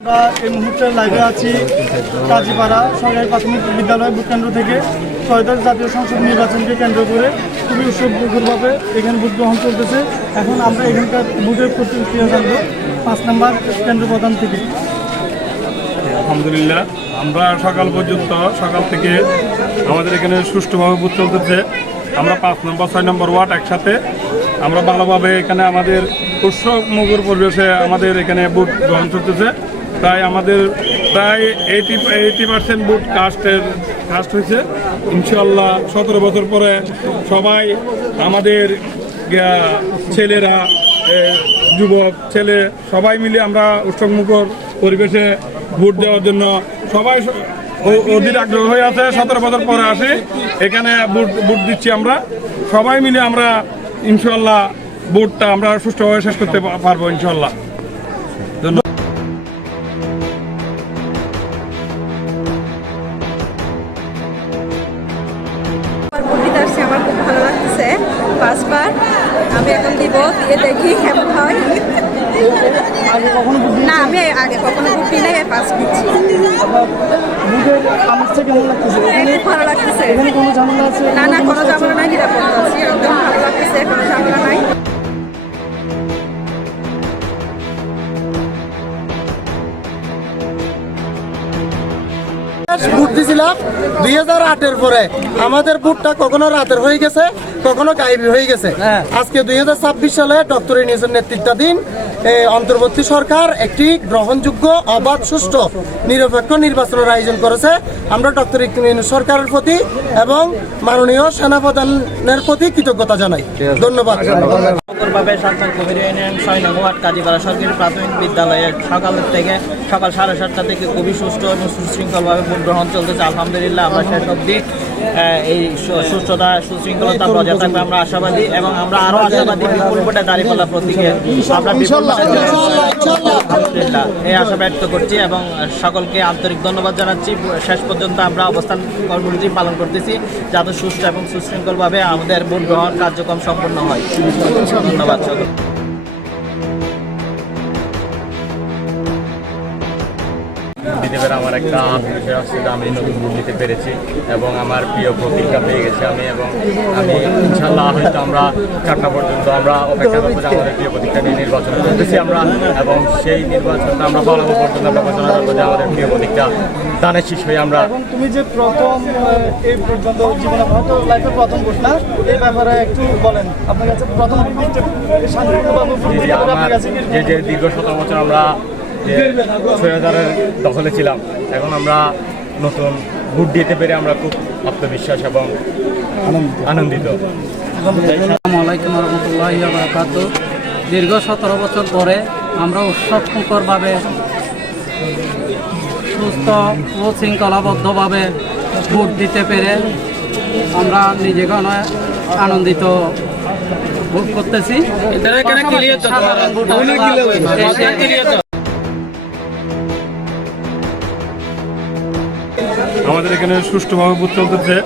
আমরা এই মুহূর্তে লাইভে আছি কাজীপাড়া সরকারি প্রাথমিক বিদ্যালয় ভোট কেন্দ্র থেকে ত্রয়োদশ জাতীয় সংসদ নির্বাচনকে কেন্দ্র করে খুবই উৎসবমুখরভাবে এখানে ভোট গ্রহণ চলতেছে। এখন আমরা এখানকার ভোটের প্রতিক্রিয়া জানবো 5 নম্বর কেন্দ্র প্রধান থেকে। আলহামদুলিল্লাহ, আমরা সকাল থেকে আমাদের এখানে সুষ্ঠুভাবে ভোট চলতেছে। আমরা 5 নম্বর 6 নম্বর ওয়ার্ড একসাথে আমরা ভালোভাবে এখানে আমাদের উৎসবমুখর পরিবেশে আমাদের এখানে ভোট গ্রহণ চলতেছে। তাই আমাদের প্রায় 80% ভোট কাস্ট হয়েছে। ইনশাল্লাহ 17 বছর পরে সবাই আমাদের ছেলেরা, যুবক ছেলে সবাই মিলে আমরা উৎসবমুখর পরিবেশে ভোট দেওয়ার জন্য সবাই অধীর আগ্রহ হয়ে আছে। 17 বছর পরে আসি এখানে ভোট দিচ্ছি। আমরা সবাই মিলে আমরা ইনশাল্লাহ ভোটটা আমরা সুষ্ঠুভাবে শেষ করতে পারবো ইনশাল্লাহ। ধন্যবাদ। আমার খুব ভালো লাগতেছে। 5 বার আমি এখন দিব, দিয়ে দেখি কেমন হয়। না, আমি আগে কখনো ভোট দিই নাই, ফার্স্ট দিচ্ছি। খুব ভালো লাগতেছে। না না, কোনো ঝামেলা নাই, নিরাপদ আছি, একদম ভালো লাগতেছে, কোনো ঝামেলা নাই। ভোট দিয়েছিলাম 2008-এর পরে। আমাদের ভোটটা কখনো রাতের হয়ে গেছে, কখনো গায়েবী হয়ে গেছে। আজকে 2026 সালে ডক্টর ইউনূসের নেতৃত্বাধীন অন্তর্বর্তী সরকার একটি গ্রহণযোগ্য, অবাধ, সুষ্ঠু, নিরপেক্ষ নির্বাচনের আয়োজন করেছে। আমরা ডক্টর ইউনূস সরকারের প্রতি এবং মাননীয় সেনাপ্রধানের প্রতি কৃতজ্ঞতা জানাই। ধন্যবাদ। কাজীপাড়া সরকারি প্রাথমিক বিদ্যালয়ে সকাল 7:30 থেকে খুবই সুষ্ঠু এবং সুশৃঙ্খলভাবে ভোট গ্রহণ চলতেছে। আলহামদুলিল্লাহ, আমরা শেষ অবধি এই সুস্থতা সুশৃঙ্খলতা বজায় থাকবে আমরা আশাবাদী, এবং আমরা আরো আশাবাদী বিপুল ভোটে দাঁড়িপাল্লা প্রতীকে আমরা আলহামদুলিল্লাহ এই আশা ব্যক্ত করছি এবং সকলকে আন্তরিক ধন্যবাদ জানাচ্ছি। শেষ পর্যন্ত আমরা অবস্থান কর্মসূচি পালন করতেছি যাতে সুষ্ঠু এবং সুশৃঙ্খলভাবে আমাদের ভোট গ্রহণ কার্যক্রম সম্পন্ন হয়। ধন্যবাদ সকল। বিদেবের আমার একটা বিষয় আসছে যে আমি নতুন ভোট দিতে পেরেছি এবং আমার প্রিয় প্রতীক্ষা পেয়ে গেছি আমি, এবং আমি ইনশাল্লাহ হয়তো আমরা 4টা পর্যন্ত আমরা অপেক্ষা করবো যে আমাদের প্রিয় প্রতীক্ষা নিয়ে নির্বাচন করতেছি আমরা, এবং সেই নির্বাচনটা আমরা পালানো পর্যন্ত আমরা ঘোষণা করবো যে আমাদের প্রিয় প্রতীক্ষা দানের শেষ হয়ে আমরা। তুমি যে প্রথম এই পর্যন্ত জীবনে হয়তো লাইফের প্রথম ভোট না, এই ব্যাপারে একটু বলেন। আপনার কাছে প্রথম যে দীর্ঘ 17 বছর আমরা 6000-এর দখলে ছিলাম, এখন আমরা নতুন ভোট দিতে পেরে আমরা খুব আত্মবিশ্বাস এবং আনন্দিত। আসসালামু আলাইকুম রহমতুল্লাহি ওয়া বারাকাতুহু। দীর্ঘ 17 বছর পরে আমরা উৎসবমুখরভাবে সুস্থ ও শৃঙ্খলাবদ্ধভাবে ভোট দিতে পেরে আমরা নিজেকে অনেক আনন্দিত ভোট করতেছি। আমাদের এখানে সুষ্ঠুভাবে ভোট চলতেছে।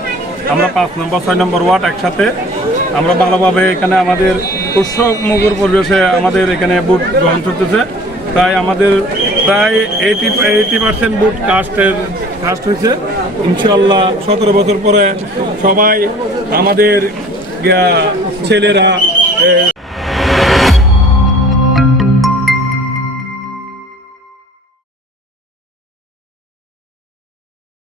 আমরা 5 নম্বর 6 নম্বর ওয়ার্ড একসাথে আমরা ভালোভাবে এখানে আমাদের উৎসবমুখর পরিবেশে আমাদের এখানে ভোট গ্রহণ চলতেছে। তাই আমাদের প্রায় 80% ভোট কাস্ট হয়েছে। ইনশাল্লাহ 17 বছর পরে সবাই আমাদের ছেলেরা